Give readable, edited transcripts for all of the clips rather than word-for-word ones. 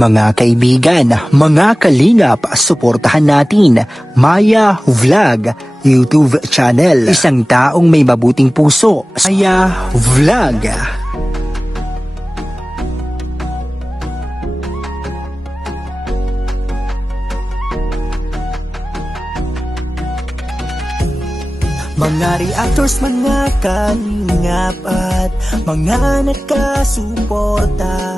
Mga kaibigan, mga kalingap, suportahan natin Maya Vlog YouTube channel. Isang taong may mabuting puso. Maya Vlog. Mga reactors, mga kalingap at mga nagkasuporta,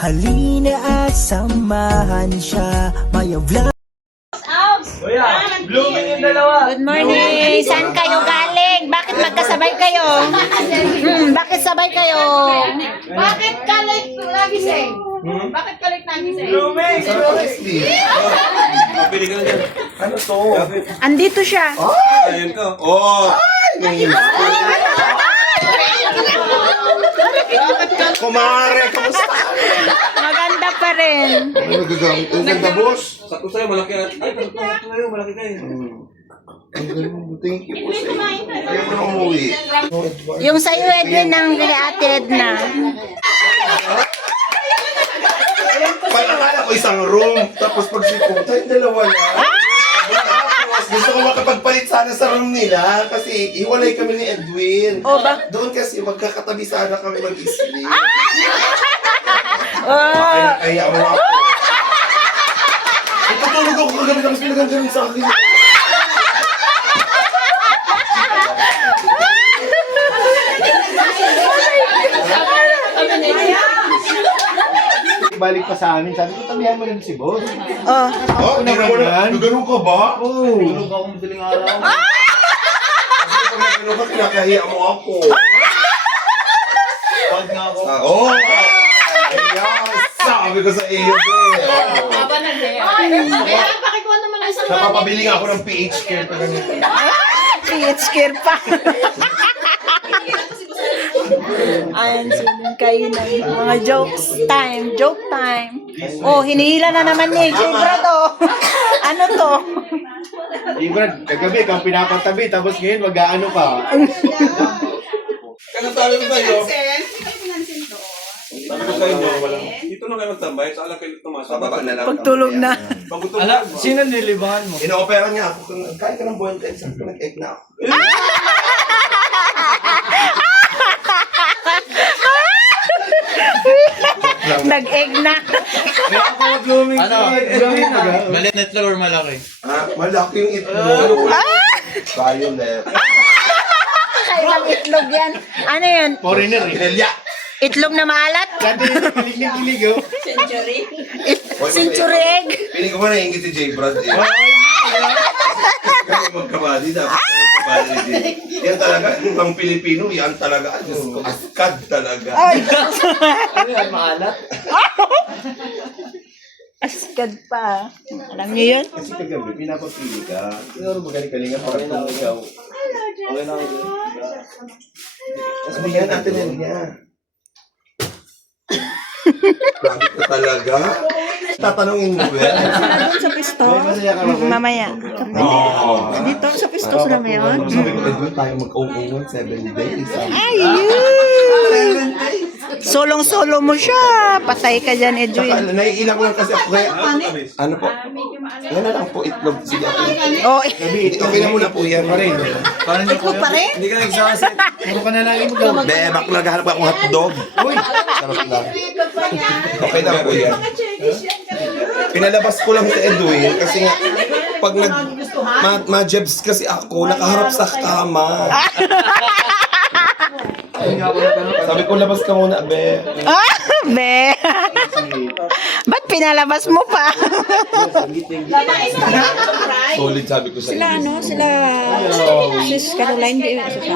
halina at samahan siya. Maya Vlog. Blooming yung dalawa. Good morning! Saan kayo galing? Bakit magkasabay kayo? Bakit sabay kayo? Bakit kalit nagising? Bakit kalit nagising? Blooming! Pili ka na dyan. Ano to? Andito siya. Ayun ka. Oh! Kumare, kamusta? Maganda pa rin. Ano nagagamit? Ang ganda, boss. Sakto sa'yo, malaki na. Ay, sakto sa'yo, malaki ka eh. Ang ganda. Thank you po sa inyo. Ayaw ko na umuwi. Yung sa'yo, Edwin, ng kay Ate Edna. Akala ko isang room, tapos pag sipong tayo, dalawa lang. Tapos gusto ko makapagpalit sana sa room nila kasi hiwalay kami ni Edwin. O ba? Doon kasi magkakatabi sana kami mag-sleep. Oh, Kaya mo ako. Ipatulog ako kagabi tapos pinagagaling sa akin. Balik pa sa amin, sabi ko, tabihan mo rin si boss. oh. Oh, nagano'n ka ba? Oo. Tulog ako madaling araw. Kasi pag nagano'n ka, kinakahiya mo ako. Pag nga ako. Oo! Ayan, sabi ko sa iyo, eh. Baba na siya. Pakikuha naman ang isang Napapabili nga ako ng PH care pa ganito. PH care pa. Ayan, sunod kayo na mga jokes time. Joke time. Oh, hinihila na naman ni Jibra to. Ano to? Ibrad, kagabi kang pinapantabi, tapos ngayon mag-aano ka. Kaya sabi ko sa'yo, sabi ko sa'yo, dito na kayo magtambay, sa alam kayo tumasok. Bababa na lang. Pagtulog na. Pagutulog Ala, mo. sino nilibangan mo? Ino-opera niya ako. Kain ka ng buwan kain. Sabi ko, nag-egg na ako. Nag-egg na. May ako blooming ano? Blooming na ga? Maliit na itlog or malaki? Malaki yung itlog. Violet. Kailang itlog yan. Ano yan? Foreigner eh. Pinelya. Itlog na maalat? Dati kilig na kilig oh. Century egg? Piling ko ba naingit si J. Brad eh. Kasi magkabali dapat. Magkabali din. Yan talaga, ang Pilipino, yan talaga. Diyos ko, askad talaga. Ay! Ano yan, maalat? Askad pa. Alam niyo yun? Kasi kagabi, pinapapili ka. Siguro magaling ka nga para kung ikaw. Okay na ako. Sabihan natin yan niya. Grabe ka talaga. Tatanungin mo ba? Doon sa pisto? Masaya ka ba? Mamaya. Oo. Dito sa pisto sila ngayon? Sabi ko, Edwin, tayo mag-uungon 7 days. Ayun! Solong-solo mo siya. Patay ka dyan, Tsaka Edwin. naiilang lang kasi ako kaya. Ano po? Yan na lang po itlog. Sige ako. Oh, Okay na muna po yan. ikaw pa rin? Hindi ka nagsasit. Puro ka na lang yung mag- Be, bakla, gahanap akong hotdog. Uy! Sarap lang. Okay na po yan. Pinalabas ko lang sa Edwin kasi nga pag ma-jebs kasi ako, nakaharap sa kama. Sabi ko, labas ka muna, Be. Ah, be. Ba't pinalabas mo pa? Solid, sabi ko sa Sila iyo. ano, sila Sis Caroline, di sila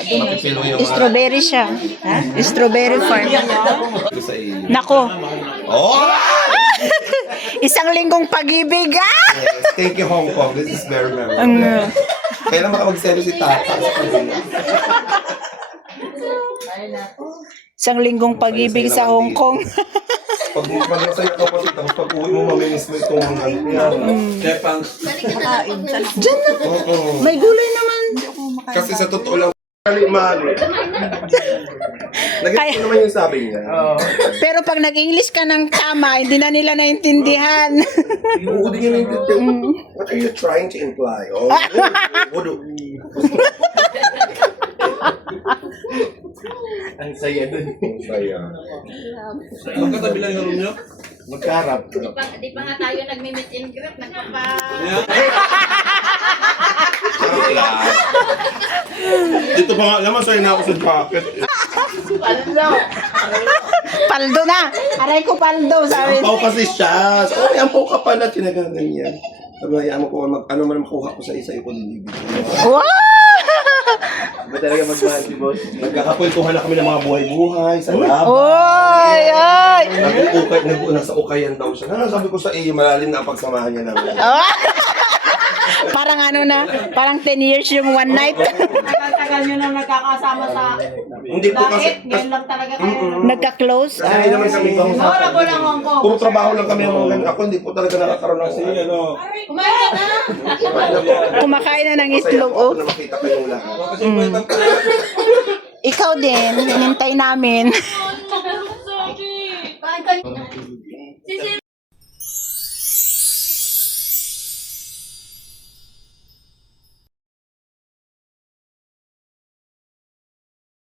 doon. Makipilo yung Strawberry siya. Ha? Strawberry farm. sabi ko sa iyo. Nako, Oh! isang linggong pag-ibig. Ah! Yes, thank you, Hong Kong. This is very memorable. Ang, Kailan makapagselo si Tata sa pagdina? isang linggong pag-ibig sa Hong Kong. Pag nasa iyo kapatid, tapos pag uwi mo, mamimiss mo itong mga yan. Stefan. Diyan na. May gulay naman. Kasi sa totoo lang, mali-mali. Nag-gets ko naman yung sabi niya. Pero pag nag-English ka ng tama, hindi na nila naintindihan. Oo, di niya naintindihan. What are you trying to imply? Oh, Ang saya dun. Saya. Magkatabi lang yung room nyo? Magkarap. Di pa nga tayo nagmi-meet and greet, nagpapa... Sarap lang. Dito pa nga naman, sa'yo na ako sa jacket. Paldo na. Aray ko paldo, sabi. Ampaw kasi siya. So, ay, ampaw ka pala, tinaganyan. Sabi, hayaan mo ko, ano man makuha ko sa isa, ko nilibig. Wow! Ba talaga magmahal si boss? Nagkakapwentuhan na kami ng mga buhay-buhay sa lab. Oy, ay! Nasa ukayan daw siya. Sabi ko sa iyo, malalim na ang pagsamahan niya namin. Parang ano na, parang 10 years yung one night. Tagal-tagal nyo nang nagkakasama sa... Hindi po kasi, Ngayon lang talaga kayo. Nagka-close. kasi hindi naman kami Wala ko lang Hong Kong. puro trabaho lang kami ang mga ganun. Ako hindi po talaga nakakaroon ng Sige, ano? Kumain ka na. Kumakain na ng Masaya itlog. po ako Oh. na makita kayong lahat. Kasi kwentang Ikaw din, hinintay namin.